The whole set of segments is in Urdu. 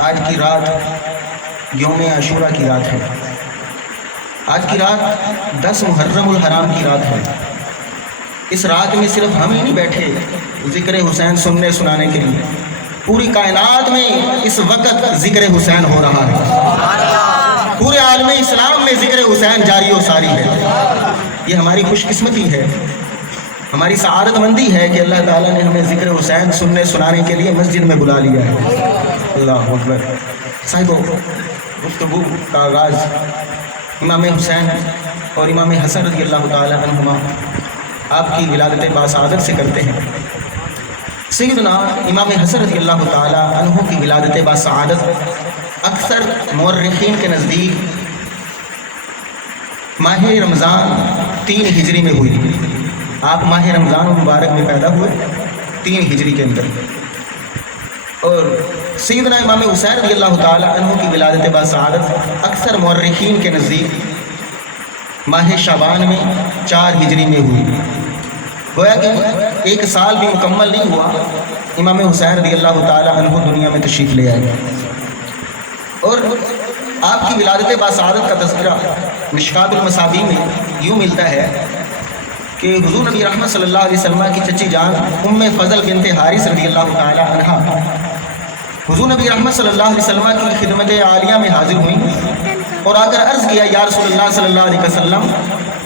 آج کی رات یوم عاشورہ کی رات ہے. آج کی رات 10 محرم الحرام کی رات ہے. اس رات میں صرف ہم ہی نہیں بیٹھے ذکر حسین سننے سنانے کے لیے، پوری کائنات میں اس وقت ذکر حسین ہو رہا ہے. پورے عالم اسلام میں ذکر حسین جاری و ساری ہے. یہ ہماری خوش قسمتی ہے، ہماری سعادت مندی ہے کہ اللہ تعالیٰ نے ہمیں ذکر حسین سننے سنانے کے لیے مسجد میں بلا لیا ہے. اللہ اکبر. صاحب گفتگو کا آغاز امام حسین اور امام حسن رضی اللہ تعالی عنہما آپ کی ولادت باسعادت سے کرتے ہیں. سیدنا امام حسن رضی اللہ تعالی عنہ کی ولادت باسعادت اکثر مورخین کے نزدیک ماہ رمضان 3 ہجری میں ہوئی. آپ ماہ رمضان مبارک میں پیدا ہوئے 3 ہجری کے اندر. اور سیدنا امام حسین رضی اللہ تعالی عنہ کی ولادت باسعادت اکثر مورخین کے نزدیک ماہ شعبان میں 4 ہجری میں ہوئی. گویا کہ 1 سال بھی مکمل نہیں ہوا امام حسین رضی اللہ تعالی عنہ دنیا میں تشریف لے آئے. اور آپ کی ولادت باسعادت کا تذکرہ مشکات المصابیح میں یوں ملتا ہے کہ حضور نبی رحمت صلی اللہ علیہ وسلم کی چچی جان ام فضل بنت حارث رضی اللہ تعالی عنہ حضور نبی رحمت صلی اللہ علیہ وسلم کی خدمت عالیہ میں حاضر ہوئیں اور آ کر عرض کیا، یا رسول اللہ صلی اللہ علیہ وسلم،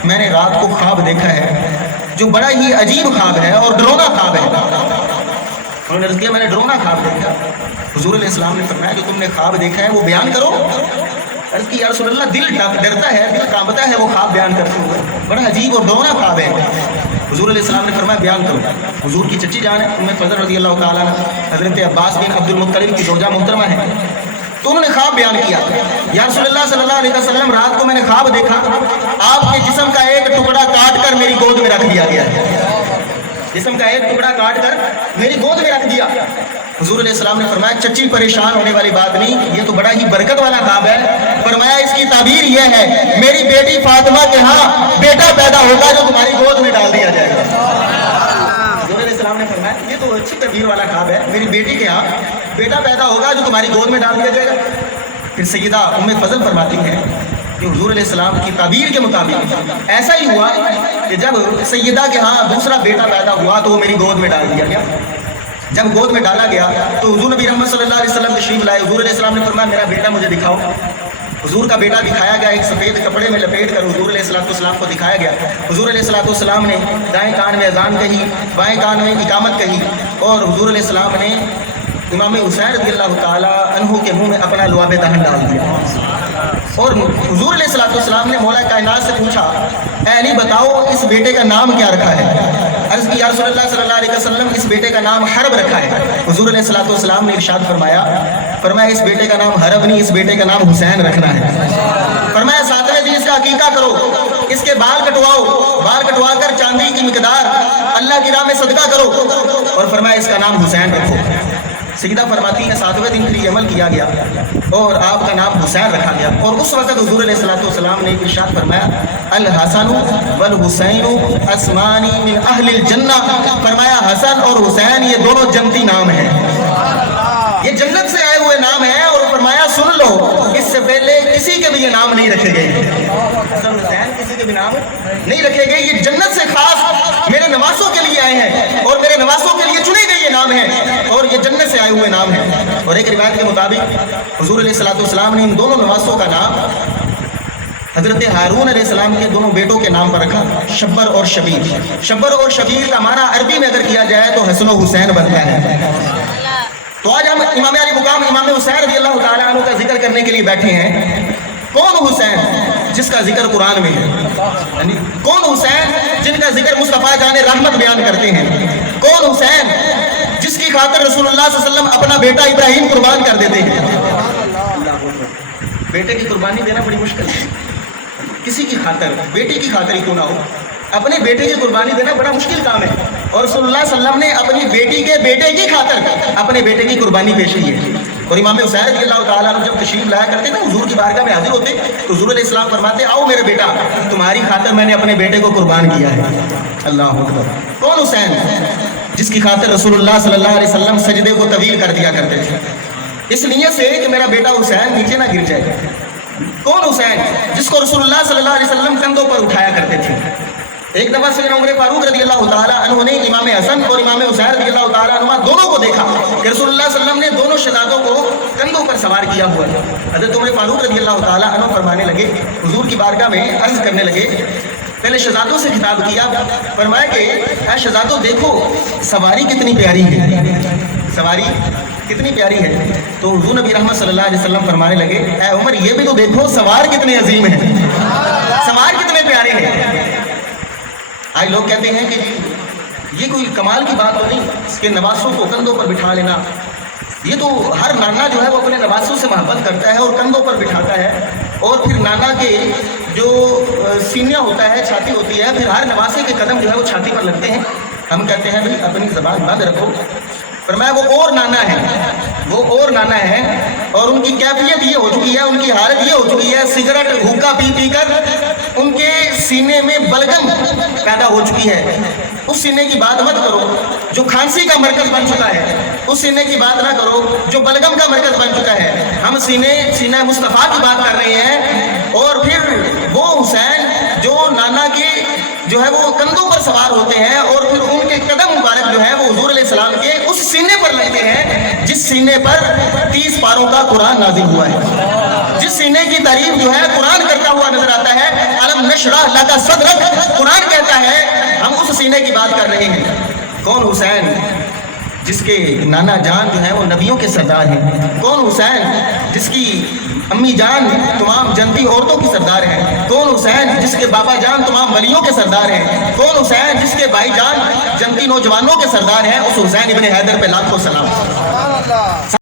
میں نے رات کو خواب دیکھا ہے جو بڑا ہی عجیب خواب ہے اور ڈرونا خواب ہے. انہوں نے عرض کیا، میں نے ڈرونا خواب دیکھا. حضور علیہ السلام نے فرمایا جو تم نے خواب دیکھا ہے وہ بیان کرو. عرض کی، یا رسول اللہ، دل ڈرتا ہے، دل کانپتا ہے وہ خواب بیان کرتے ہوئے، بڑا عجیب اور ڈرونا خواب ہے. حضور علیہ السلام نے فرمایا بیان کرو. حضور کی چچی جان ام فضل رضی اللہ تعالیٰ عنہ حضرت عباس بن عبد المطلب کی زوجہ محترمہ ہے. تو انہوں نے خواب بیان کیا، یا رسول اللہ صلی اللہ علیہ وسلم، رات کو میں نے خواب دیکھا آپ کے جسم کا ایک ٹکڑا کاٹ کر میری گود میں رکھ دیا گیا ہے. جسم کا ایک ٹکڑا کاٹ کر میری گود میں رکھ دیا. حضور علیہ السلام نے فرمایا چچی پریشان ہونے والی بات نہیں، یہ تو بڑا ہی برکت والا خواب ہے. فرمایا اس کی تعبیر یہ ہے میری بیٹی فاطمہ کے ہاں بیٹا پیدا ہوگا جو تمہاری گود میں ڈال دیا جائے گا. حضور علیہ السلام نے فرمایا یہ تو اچھی تعبیر والا خواب ہے، میری بیٹی کے ہاں بیٹا پیدا ہوگا جو تمہاری گود میں ڈال دیا جائے گا. پھر سیدہ ام فضل فرماتی ہیں کہ حضور علیہ السلام کی تعبیر کے مطابق ایسا ہی ہوا کہ جب سیدہ کے ہاں دوسرا بیٹا پیدا ہوا تو وہ میری گود میں ڈال دیا گیا. جب گود میں ڈالا گیا تو حضور نبی رحمت صلی اللہ علیہ وسلم تشریف لائے. حضور علیہ السلام نے فرمایا میرا بیٹا مجھے دکھاؤ. حضور کا بیٹا دکھایا گیا، ایک سفید کپڑے میں لپیٹ کر حضور علیہ السلام کو دکھایا گیا. حضور علیہ السلام نے دائیں کان میں اذان کہی، بائیں کان میں اقامت کہی، اور حضور علیہ السلام نے امام حسین رضی اللہ تعالی عنہ کے منہ میں اپنا لعاب دہن ڈال دیا. اور حضور علیہ السلام نے مولا کائنات سے پوچھا، اے علی بتاؤ اس بیٹے کا نام کیا رکھا ہے؟ عرض کی، یا رسول اللہ صلی اللہ علیہ وسلم، اس بیٹے کا نام حرب رکھا ہے. حضور علیہ السلام نے ارشاد فرمایا اس بیٹے کا نام حرب نہیں، اس بیٹے کا نام حسین رکھنا ہے. فرمایا 7ویں دن اس کا عقیقہ کرو، اس کے بال کٹواؤ، بال کٹوا کر چاندی کی مقدار اللہ کی راہ میں صدقہ کرو، اور فرمایا اس کا نام حسین رکھو. سیدہ فرماتی ہیں 7ویں دن پھر یہ عمل کیا گیا اور آپ کا نام حسین رکھا گیا. اور اس وقت حضور علیہ السلام نے ارشاد فرمایا الحسن والحسین اسمان من اہل الجنہ. فرمایا حسن اور حسین یہ دونوں جنتی نام ہیں، یہ جنت سے آئے ہوئے نام ہیں. اور فرمایا سن لو اس سے پہلے کسی کے بھی یہ نام نہیں رکھے گئے، حسن حسین کسی کے بھی نام نہیں رکھے گئے. یہ جنت سے خاص میرے نواسوں کے لیے آئے ہیں اور میرے نواسوں کے لیے چنے گئے یہ نام ہیں اور یہ جنت سے آئے ہوئے نام ہیں. اور ایک روایت کے مطابق حضور علیہ السلام نے ان دونوں نواسوں کا نام حضرت ہارون علیہ السلام کے دونوں بیٹوں کے نام پر رکھا، شبر اور شبیر. شبر اور شبیر کا معنی عربی میں اگر کیا جائے تو حسن و حسین بنتا ہے. تو آج ہم امام علی مقام امام حسین رضی اللہ تعالیٰ عنہ کا ذکر کرنے کے لیے بیٹھے ہیں. کون حسین جس کا ذکر قرآن میں ہے؟ یعنی کون حسین جن کا ذکر مصطفیٰ جان رحمت بیان کرتے ہیں؟ کون حسین جس کی خاطر رسول اللہ صلی اللہ علیہ وسلم اپنا بیٹا ابراہیم قربان کر دیتے ہیں؟ بیٹے کی قربانی دینا بڑی مشکل ہے. کسی کی خاطر، بیٹے کی خاطر ہی کیوں نہ ہو، اپنے بیٹے کی قربانی دینا بڑا مشکل کام ہے. اور رسول اللہ صلی اللہ علیہ وسلم نے اپنی بیٹی کے بیٹے کی خاطر اپنے بیٹے کی قربانی پیش کی ہے. اور امام حسین رضی اللہ تعالیٰ عنہ جب تشریف لایا کرتے تھے حضور کی بارگاہ میں حاضر ہوتے تو حضور علیہ السلام فرماتے آؤ میرے بیٹا، تمہاری خاطر میں نے اپنے بیٹے کو قربان کیا ہے. اللہ اکبر. کون حسین جس کی خاطر رسول اللہ صلی اللہ علیہ وسلم سجدے کو طویل کر دیا کرتے تھے؟ اس نیت سے کہ میرا بیٹا حسین نیچے نہ گر جائے۔ کون حسین؟ جس کو رسول اللہ صلی اللہ علیہ وسلم کندھوں پر اٹھایا کرتے تھے۔ ایک دفعہ سیدنا عمر فاروق رضی اللہ تعالیٰ عنہ نے امام حسن اور امام حسین رضی اللہ تعالیٰ عنہ دونوں کو دیکھا کہ رسول اللہ صلی اللہ علیہ وسلم نے دونوں شہزادوں کو کندھوں پر سوار کیا ہوا ہے۔ حضرت عمر فاروق رضی اللہ تعالیٰ عنہ فرمانے لگے، حضور کی بارگاہ میں عرض کرنے لگے، پہلے شہزادوں سے خطاب کیا، فرمایا کہ اے شہزادوں دیکھو سواری کتنی پیاری ہے، سواری کتنی پیاری ہے۔ تو حضور نبی رحمت صلی اللہ علیہ وسلم فرمانے لگے، اے عمر یہ بھی تو دیکھو سوار کتنے عظیم ہیں، سوار کتنے پیارے ہیں۔ آج لوگ کہتے ہیں کہ یہ کوئی کمال کی بات تو نہیں، اس کے نواسوں کو کندھوں پر بٹھا لینا، یہ تو ہر نانا جو ہے وہ اپنے نواسوں سے محبت کرتا ہے اور کندھوں پر بٹھاتا ہے، اور پھر نانا کے جو سینہ ہوتا ہے، چھاتی ہوتی ہے، پھر ہر نواسے کے قدم جو ہے وہ چھاتی پر لگتے ہیں۔ ہم کہتے ہیں بھائی اپنی زبان بند رکھو، فرمایا وہ اور نانا ہے، وہ اور نانا ہے، اور ان کی کیفیت یہ ہو چکی ہے، ان کی حالت یہ ہو چکی ہے، سگریٹ ہوکا پی پی کر ان کے سینے میں بلغم پیدا ہو چکی ہے۔ اس سینے کی بات مت کرو جو کھانسی کا مرکز بن چکا ہے، اس سینے کی بات نہ کرو جو بلغم کا مرکز بن چکا ہے۔ ہم سینہ مصطفیٰ کی بات کر رہے ہیں، اور پھر وہ حسین جو نانا کے جو ہے وہ کندھوں پر سوار ہوتے ہیں، اور پھر ان کے قدم مبارک جو ہے وہ حضور علیہ السلام کے اس سینے پر لگتے ہیں جس سینے پر 30 پاروں کا قرآن نازل ہوا ہے، جس سینے کی تعریف جو ہے قرآن کرتا ہوا نظر آتا ہے۔ الم نشرح لک صدرک قرآن کہتا ہے، ہم اس سینے کی بات کر رہے ہیں۔ کون حسین؟ جس کے نانا جان جو ہے وہ نبیوں کے سردار ہیں۔ کون حسین؟ جس کی امی جان تمام جنتی عورتوں کی سردار ہیں۔ کون حسین؟ جس کے بابا جان تمام ولیوں کے سردار ہیں۔ کون حسین؟ جس کے بھائی جان جنتی نوجوانوں کے سردار ہیں۔ اس حسین ابن حیدر پہ لاکھوں سلام۔